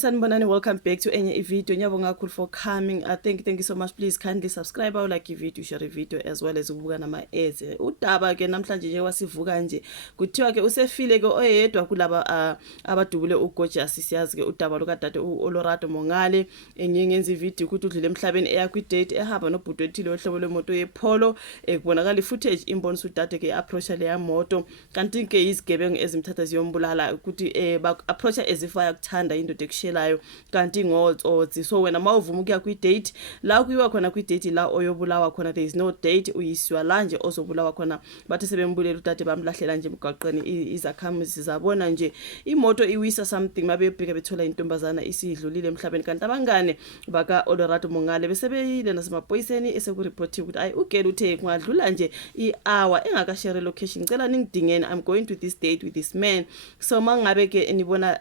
Sanibonani, welcome back to enye video. Ngiyabonga kakhulu for coming. Thank you so much. Please kindly subscribe, like video, share video as well as ukubuka nama ads. Udaba ke namhlanje nje wasivuka nje kuthiwa ke usefile ke oyedwa kulaba abadubule uGorgeous. Siyazi ke udaba lokadade uOlorado Mongale ngenza video ukuthi udlule emhlabeni eya kwi date ehamba nobhuti wethile ohlobo lwemoto yePolo. Kubonakala footage imbonisa udade ke approach le moto kanti ke izigebengu ezimthatha ziyombulala ukuthi ba approach ezifaya kuthanda indoda shelayo kanti ngotsotsi. So wena mawuvuma ukuya kwi date la kuyiwa khona kwi date la oyobulawa khona, there is no date, uyisiwa la nje ozobulawa khona. Bathi sebembulela udade bamlahlela nje emgwaqeni, izakhamuzi zabona nje imoto iwisa something mabebheka bethola intombazana isidlulile emhlabeni. Kanti abangane baka Olorado Mongale besebeyile nasemaphoyiseni esekureport ukuthi ayi ugela uthe kwadlula nje i-hour engakashare location, ngicela ningidingeni, I'm going to this date with this man. So mangabe ke nibona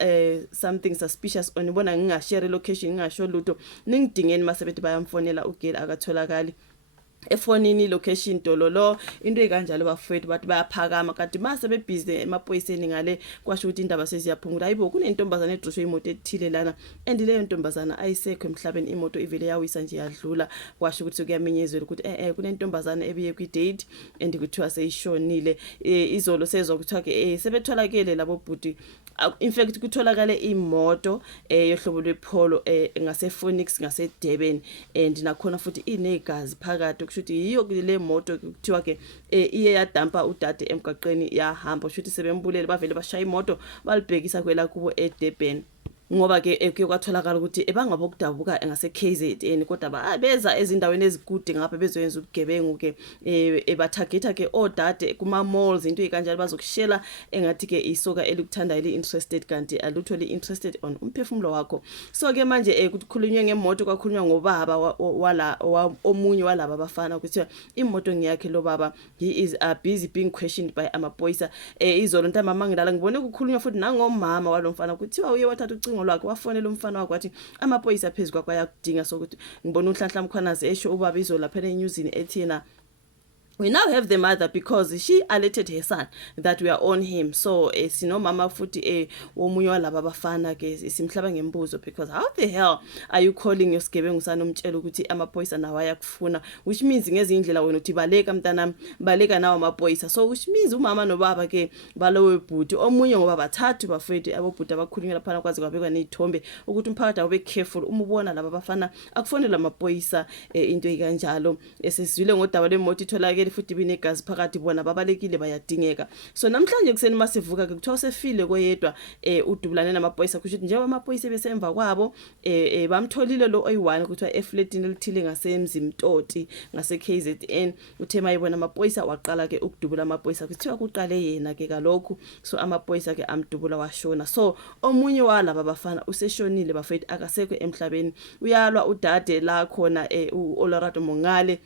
something suspicious onibona ngingashare location ngingasho lutho, ningidingeni masebethi bayamfonela ugela akatholakali efonini location dololo into ekanjalo bafowethu bathi bayaphakama kanti mase bebhizi emaphoyiseni ngale kwasho ukuthi indaba seziyaphungula. Hayibo kunentombazana edroshwe imoto ethile lana and leyo ntombazana ayisekho emhlabeni, imoto ivele yawisa nje yadlula. Kwasho ukuthi kuyamenyezela ukuthi kunentombazana ebiye kwi date and kuthiwa seyishonile. Izolo sezwa kuthiwa ke sebetholakele labo bhuti, in fact kutholakale imoto yohlobo lwePolo ngase Phoenix ngase Durban and nakhona futhi inegazi phakathi, kushuthi yiyo le moto kuthiwa ke iye yadampa udade emgaqeni yahamba. Kushuthi sebembulele bavele bashaya imoto balibhekisa kwela kubo eDurban ngoba ke kuyatholakala ukuthi ebangabokudabuka ngase KZN kodwa beza ezindaweni ezikude ngapha bezoyenza ubugebengu ke ebatargeta ke odade kuma malls into ekanjalo bazokushela engathi ke isoka elikuthanda eli interested kanti alutho li interested on umphefumulo wakho. So ke manje kukhulunywe ngemoto, kwakhulunywa ngobaba wala omunye walaba bafana ukuthi imoto ngiyakhe lo baba, he is busy being questioned by amaphoyisa. Izolo ntambama ngidala ngibone kukhulunywa futhi nangomama walomfana kuthiwa uye wathatha ucingo lwakhe wafonela umfana wakhe wathi amaphoyisa phezulu kwakhe ayakudinga. So ukuthi ngibona uNhlanhla Mkhwanazi esho ubaba izolo phela enewsini ethina, we now have the mother because she alerted her son that we are on him. So sinomama futhi womunye walaba bafana ke simhlaba ngembuzo because how the hell are you calling your sigebengu sana umtshela ukuthi amaphoyisa nawo ayakufuna, which means ngezindlela wena uthi baleka mntanami, baleka nawo amaphoyisa. So which means umama nobaba ke balowe bhuti omunye ngoba bathathu bafethu abobhuti abakhulunywa lapha kwazi kwabekwa nezithombe ukuthi umphakathi awube careful uma ubona laba bafana akufonela amaphoyisa into ekanjalo. Esizwile ngodaba lemoto itholakele futhi binegazi phakathi, bona babalekile bayadingeka. So namhlanje kuseni masivuka ke kuthiwa sefile koyedwa udubulane namaphoyisa, kusho ukuthi njengoba amaphoyisa besemva kwabo bamtholile lo oyi1 kuthiwa eflatini elithile ngasemzimtoti ngase KZN. Uthe mayibona amaphoyisa waqala ke ukudubula amaphoyisa, kuthiwa kuqale yena ke kalokhu. So amaphoyisa ke amdubula washona. So omunye walaba bafana useshonile bafethu, akasekho emhlabeni. Uyalwa udade la khona uOlorado Mongale.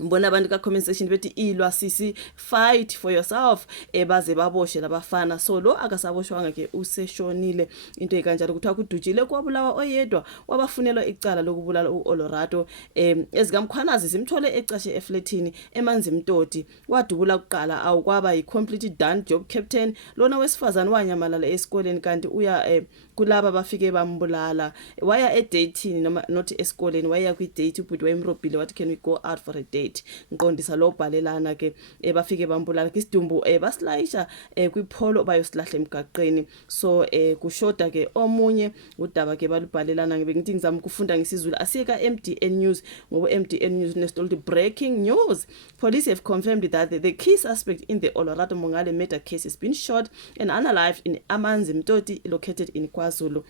Mbona abantu ka comment section bethi ilwa sisi, fight for yourself, baze baboshe labafana. So lo akasaboshwanga ke useshonile into ekanjalo kuthiwa kudujile kwabulawa oyedwa wabafunelwa icala lokubulala uOlorado. Ezikamkhwanazi zimthole ecashe eflatini emanzimtoti, wadubula kuqala awukwaba yi-completely done job captain. Lona wesifazane wanyamalala esikoleni kanti uya kulaba bafike bambulala. Waya edating noma not esikoleni, waya kwi date ubhuti wayemrobhile wathi can we go out for a date. Ngiqondisa lo bhalelana ke bafike bambulala kisidumbu basilayisha kwiPolo bayosilahle emgaqeni. So kushoda ke omunye udaba ke balubhalelana. Ngibengithi ngizama ukufunda ngesizulu asika MDN News ngoba MDN News nesitoldi breaking news. Police have confirmed that the key suspect in the Olorado Mongale murder case has been shot and unalived in Amanzimtoti located in KwaZulu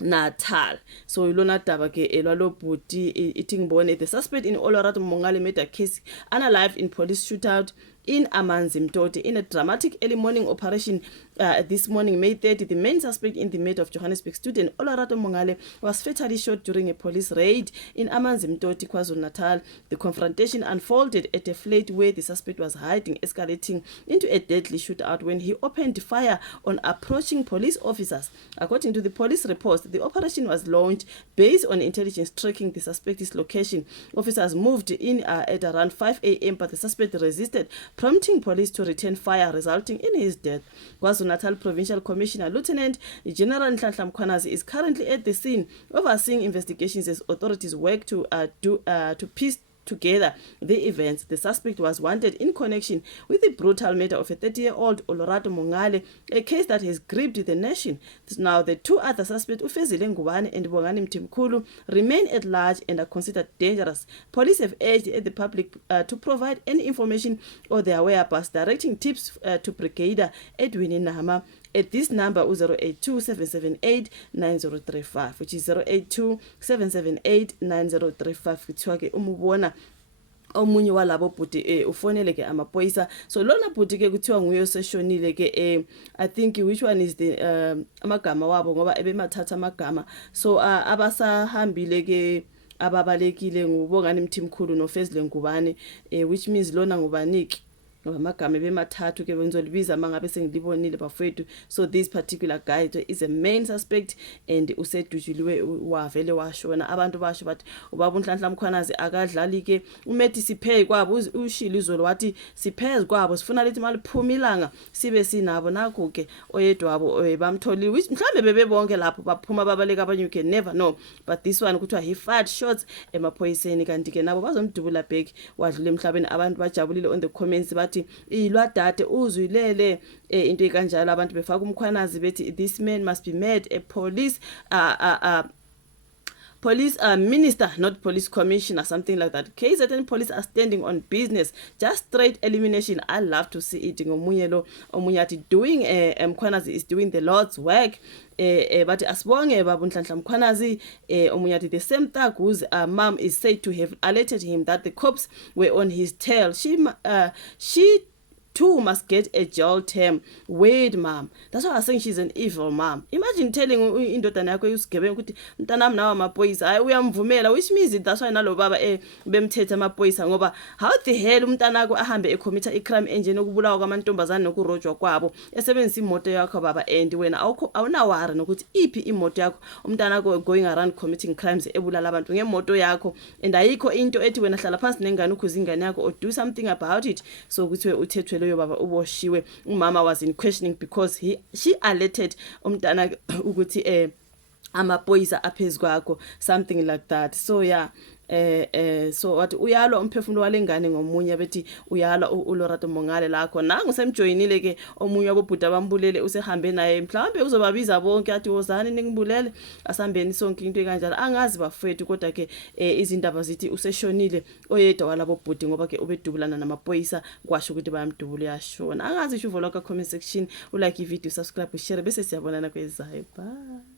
Natal. So ilona daba ke elwalo bhuti ithi ngibone the suspect in Olorado Mongale murder case unalived in police shootout in Amanzimtoti in a dramatic early morning operation this morning, May 30. The main suspect in the murder of Johannesburg student Olorado Mongale was fatally shot during a police raid in Amanzimtoti, KwaZulu-Natal. The confrontation unfolded at a flat where the suspect was hiding, escalating into a deadly shootout when he opened fire on approaching police officers. According to the police reports, the operation was launched based on intelligence tracking the suspect's location. Officers moved in at around 5 a.m. but the suspect resisted prompting police to return fire, resulting in his death. KwaZulu-Natal Provincial Commissioner Lieutenant General Nhlanhla Mkhwanazi is currently at the scene overseeing investigations as authorities work to piece together the events. The suspect was wanted in connection with the brutal murder of a 30-year-old Olorato Mongale, a case that has gripped the nation. Now, the two other suspects, Ufezile Ngubane and Bongani Mtimkulu, remain at large and are considered dangerous. Police have urged the public to provide any information or their whereabouts, directing tips to Brigadier Edwin Nahama at this number 082-778-9035, which is 082-778-9035. Kuthiwa ke umubona omunye walabo bhuti ufonele ke amaphoyisa, so lona bhuti ke kuthiwa nguye oseshonile ke I think which one is the amagama wabo ngoba ebemathatha amagama, so abasahambile ke ababalekile ngubongani Mthimkhulu noFezile Ngubane, which means lona ngubaniki amagama bemathathu ke benzolibiza mangabe sengilibonile bafethu. So this particular guy is a main suspect and usedujuliwe wavele washona. Abantu basho bathi ubaba uNhlanhla Mkhwanazi akadlali ke umethi siphe kwabo, ushilo izolo wathi siphez kwabo sifuna lethi imali phumilanga sibe sinabo nakho ke oyedwa wabo bamtholi, which mhlambe bebebonke lapho baphuma babaleka abanye, you can never know, but this one kuthiwa he fired shots emaphoyiseni kanti ke nabo bazomdubula back wadlula emhlabeni. Abantu bajabulile on the comments bathi ilwadade uzwilele into ekanjalo, abantu befaka uMkhwanazi bethi this man must be made a police minister, not police commissioner, something like that. KZN police are standing on business, just straight elimination. I love to see it. Ngomunye lo omunye athi doing Mkhwanazi is doing the Lord's work. But asibonge baba uNhlanhla Mkhwanazi, omunye athi the same thug whose mom is said to have alerted him that the cops were on his tail. She too must get a jail term. Weird mom. That's why I was saying she's an evil mom. Imagine telling indodana yakho usigebengu ukuthi mntanami nawe amaphoyisa hayi uyamvumela, which means that's why nalo baba bemthethe amaphoyisa ngoba how the hell umntana wakho ahambe ecommita icrime enje nokubulawa kwamantombazane nokurojwa kwabo esebenzisa imoto yakho baba, and wena awunawara nokuthi iphi imoto yakho umntana wakho going around committing crimes ebulala abantu ngemoto yakho, and ayikho into ethi wena hlala phansi nengane ukhuza ingane yakho or do something about it. So ukuthi uthethwe loyo baba uboshiwe. Umama was in questioning because she alerted umntana ukuthi amaphoyisa aphezu kwakho, something like that. So yeah, so wathi uyalwa umphefumulo walengane ngomunye bethi uyalwa uLorato Mongale lakho nangu semjoyinile ke omunye wabobhuda bambulele usehambe naye, mhlawumbe uzobabiza bonke athi wozani ningibulele asambeni sonke into ekanjalo angazi bafethu, kodwa ke izindaba zithi useshonile oyedwa walabo bhudi ngoba ke ubedubulana namaphoyisa kwasho ukuthi bayamdubula yashona. Angazi ishuvo lokho comment section, ulike ivideo, subscribe, share bese siyabonana kwezayo. Bye.